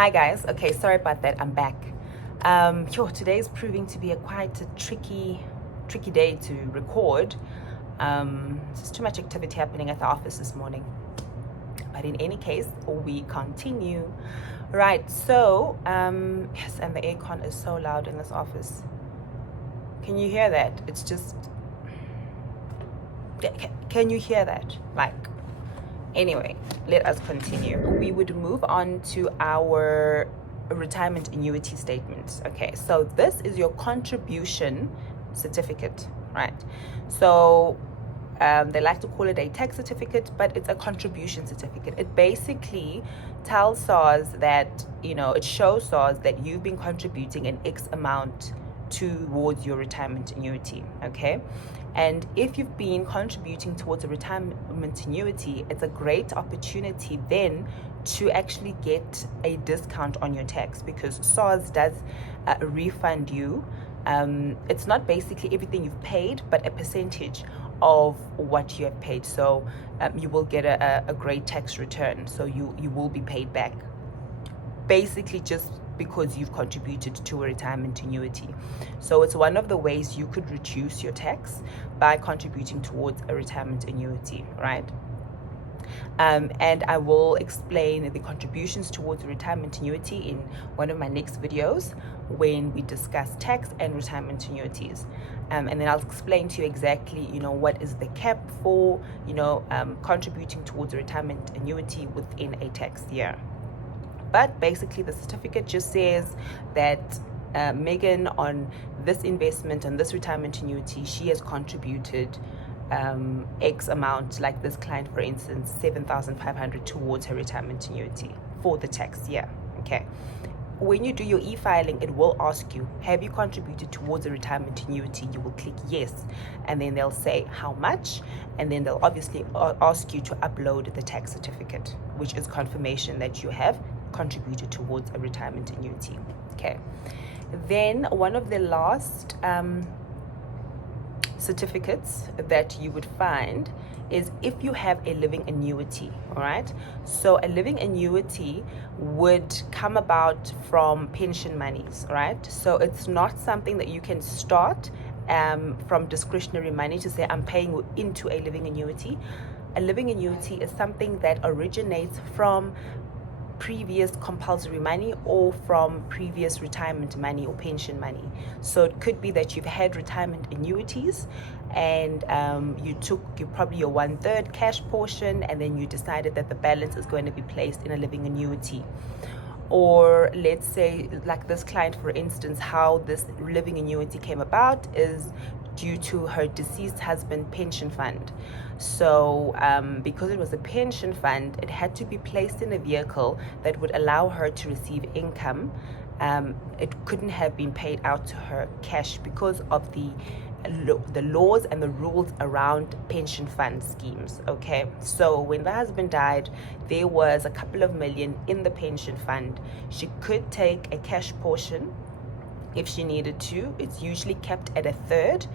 Hi guys. Okay, sorry about that. I'm back. Today is proving to be quite a tricky day to record. There's too much activity happening at the office this morning. But in any case, we continue. Right. So, yes, and the aircon is so loud in this office. Can you hear that? It's just. Can you hear that? Anyway, let us continue. We would move on to our retirement annuity statement. Okay, so this is your contribution certificate, right? So they like to call it a tax certificate, but it's a contribution certificate. It basically tells SARS that, it shows SARS that you've been contributing an X amount towards your retirement annuity, okay? And if you've been contributing towards a retirement annuity, it's a great opportunity then to actually get a discount on your tax, because SARS does refund you. It's not basically everything you've paid, but a percentage of what you have paid. So you will get a great tax return. So you will be paid back, basically just because you've contributed to a retirement annuity. So it's one of the ways you could reduce your tax by contributing towards a retirement annuity, right? And I will explain the contributions towards a retirement annuity in one of my next videos when we discuss tax and retirement annuities. And then I'll explain to you exactly, what is the cap for, contributing towards a retirement annuity within a tax year. But basically, the certificate just says that Megan, on this investment, on this retirement annuity, she has contributed X amount, like this client, for instance, 7,500 towards her retirement annuity for the tax year. Okay. When you do your e-filing, it will ask you, have you contributed towards a retirement annuity? You will click yes, and then they'll say how much, and then they'll obviously ask you to upload the tax certificate, which is confirmation that you have contributed towards a retirement annuity. Okay. Then one of the last certificates that you would find is if you have a living annuity. All right, so a living annuity would come about from pension monies, right? So it's not something that you can start from discretionary money to say I'm paying into a living annuity. A living annuity is something that originates from previous compulsory money or from previous retirement money or pension money. So it could be that you've had retirement annuities and you took probably your 1/3 cash portion, and then you decided that the balance is going to be placed in a living annuity. Or let's say, like this client, for instance, how this living annuity came about is due to her deceased husband pension fund. So because it was a pension fund, it had to be placed in a vehicle that would allow her to receive income. It couldn't have been paid out to her cash because of the laws and the rules around pension fund schemes. Okay, so when the husband died, there was a couple of million in the pension fund. She could take a cash portion if she needed to. It's usually kept at 1/3,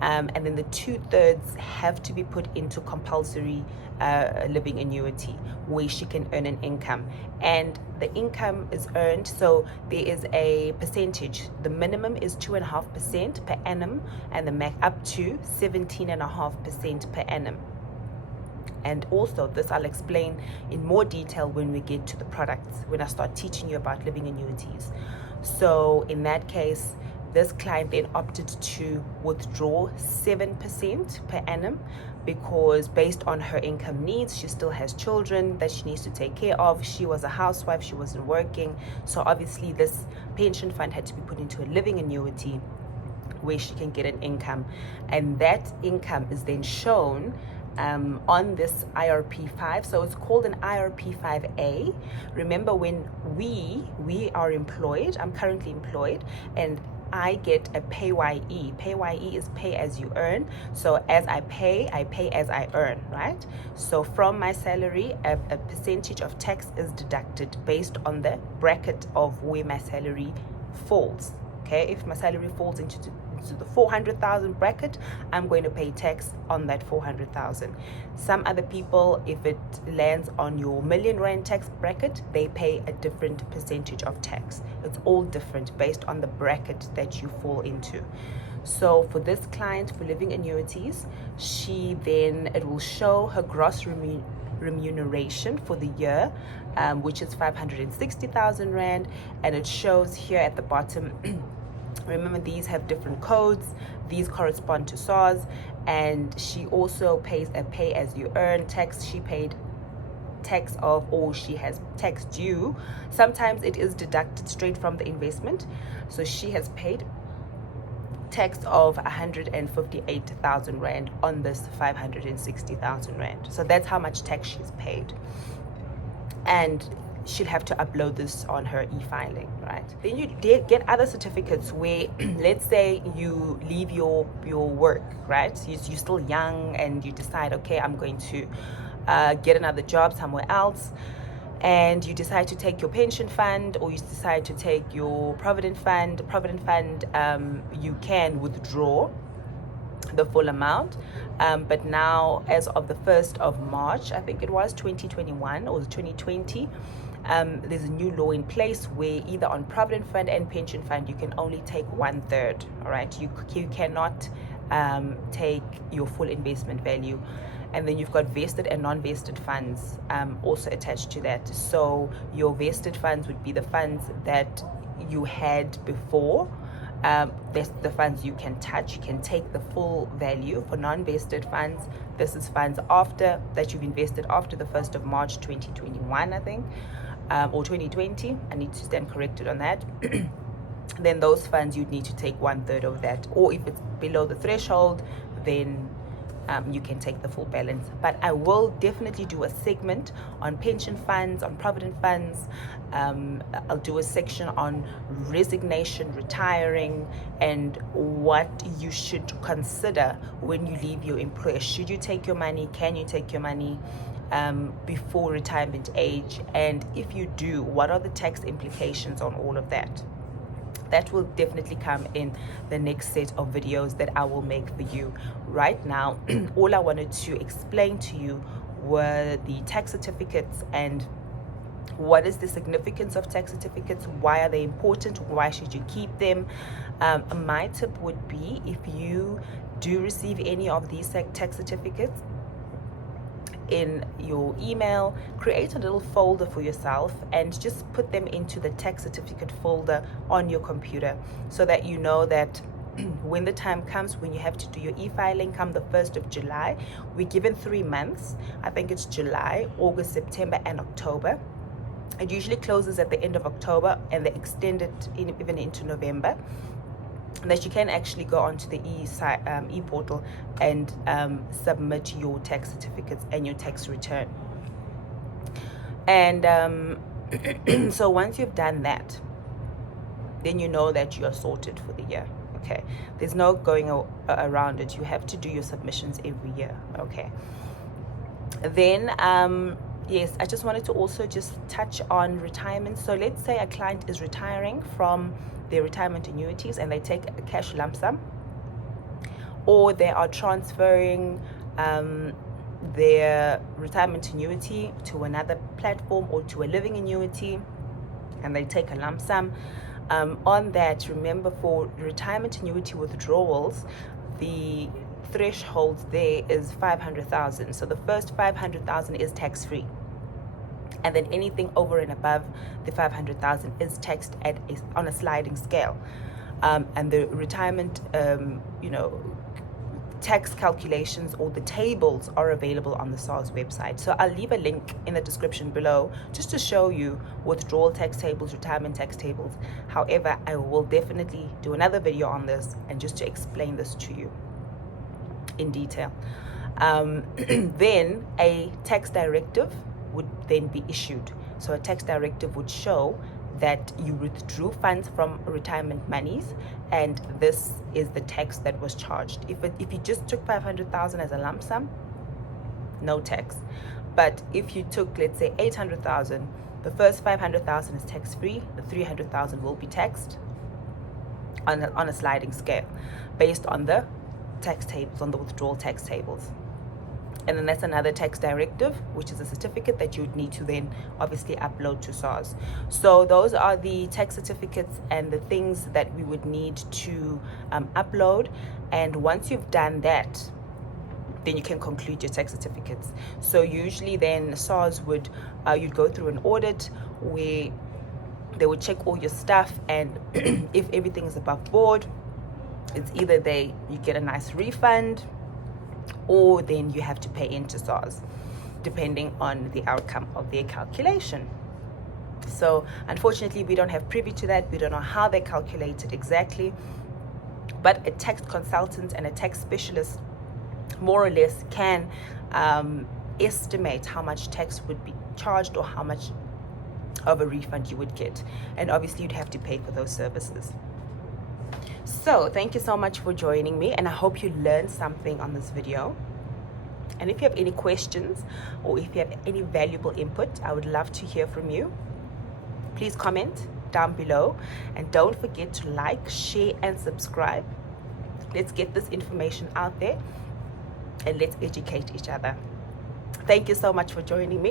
and then the 2/3 have to be put into compulsory living annuity, where she can earn an income, and the income is earned. So there is a percentage. The minimum is 2.5% per annum, and the max up to 17.5% per annum. And also, this I'll explain in more detail when we get to the products, when I start teaching you about living annuities. So in that case, this client then opted to withdraw 7% per annum, because based on her income needs, she still has children that she needs to take care of. She was a housewife, she wasn't working. So obviously this pension fund had to be put into a living annuity where she can get an income. And that income is then shown on this IRP5. So it's called an IRP5A. Remember, when we are employed, I'm currently employed, and I get a PAYE. PAYE is pay as you earn. So as I pay as I earn, right? So from my salary, a percentage of tax is deducted based on the bracket of where my salary falls. Okay, if my salary falls into to the 400,000 bracket, I'm going to pay tax on that 400,000. Some other people, if it lands on your million rand tax bracket, they pay a different percentage of tax. It's all different based on the bracket that you fall into. So for this client, for living annuities, it will show her gross remuneration for the year, which is 560,000 rand, and it shows here at the bottom. Remember, these have different codes. These correspond to SARS, and she also pays a pay as you earn tax. She paid tax of, or she has tax due. Sometimes it is deducted straight from the investment. So she has paid tax of 158,000 rand on this 560,000 rand. So that's how much tax she's paid. And she'll have to upload this on her e-filing, right? Then you get other certificates where, let's say you leave your work, right? You're still young and you decide, okay, I'm going to get another job somewhere else, and you decide to take your pension fund, or you decide to take your provident fund. You can withdraw the full amount, but now, as of the 1st of March, I think it was 2021 or 2020, there's a new law in place where either on provident fund and pension fund you can only take 1/3. All right, you cannot take your full investment value. And then you've got vested and non-vested funds also attached to that. So your vested funds would be the funds that you had before. There's the funds you can touch. You can take the full value. For non-vested funds, this is funds after that you've invested after the 1st of March 2021, I think, or 2020. I need to stand corrected on that. Then those funds, you'd need to take 1/3 of that. Or if it's below the threshold, then you can take the full balance. But I will definitely do a segment on pension funds, on provident funds. I'll do a section on resignation, retiring, and what you should consider when you leave your employer. Should you take your money? Can you take your money before retirement age? And if you do, what are the tax implications on all of that? That will definitely come in the next set of videos that I will make for you. Right now, all I wanted to explain to you were the tax certificates and what is the significance of tax certificates, why are they important, why should you keep them. My tip would be, if you do receive any of these tax certificates in your email, create a little folder for yourself and just put them into the tax certificate folder on your computer, so that you know that when the time comes when you have to do your e-filing come the 1st of July, we're given 3 months. I think it's July, August, September, and October. It usually closes at the end of October, and they extend it even into November. That you can actually go onto the e-portal and submit your tax certificates and your tax return. And so once you've done that, then you know that you are sorted for the year. Okay, there's no going around it. You have to do your submissions every year. Okay, then yes, I just wanted to also just touch on retirement. So let's say a client is retiring from their retirement annuities and they take a cash lump sum, or they are transferring their retirement annuity to another platform or to a living annuity, and they take a lump sum. On that, remember, for retirement annuity withdrawals, the threshold there is 500,000. So the first 500,000 is tax-free, and then anything over and above the 500,000 is taxed on a sliding scale. And the retirement, tax calculations or the tables are available on the SARS website. So I'll leave a link in the description below just to show you withdrawal tax tables, retirement tax tables. However, I will definitely do another video on this and just to explain this to you in detail. Then a tax directive would then be issued. So a tax directive would show that you withdrew funds from retirement monies, and this is the tax that was charged. If you just took 500,000 as a lump sum, no tax. But if you took, let's say, 800,000, the first 500,000 is tax free. The 300,000 will be taxed. on a sliding scale based on the tax tables, on the withdrawal tax tables. And then that's another tax directive, which is a certificate that you would need to then obviously upload to SARS. So those are the tax certificates and the things that we would need to upload. And once you've done that, then you can conclude your tax certificates. So usually then SARS would, you'd go through an audit where they would check all your stuff, and if everything is above board, it's either you get a nice refund, or then you have to pay into SARS, depending on the outcome of their calculation. So unfortunately, we don't have privy to that. We don't know how they calculate it exactly, but a tax consultant and a tax specialist more or less can estimate how much tax would be charged or how much of a refund you would get, and obviously you'd have to pay for those services. So thank you so much for joining me, and I hope you learned something on this video. And if you have any questions or if you have any valuable input, I would love to hear from you. Please comment down below, and don't forget to like, share and subscribe. Let's get this information out there and let's educate each other. Thank you so much for joining me.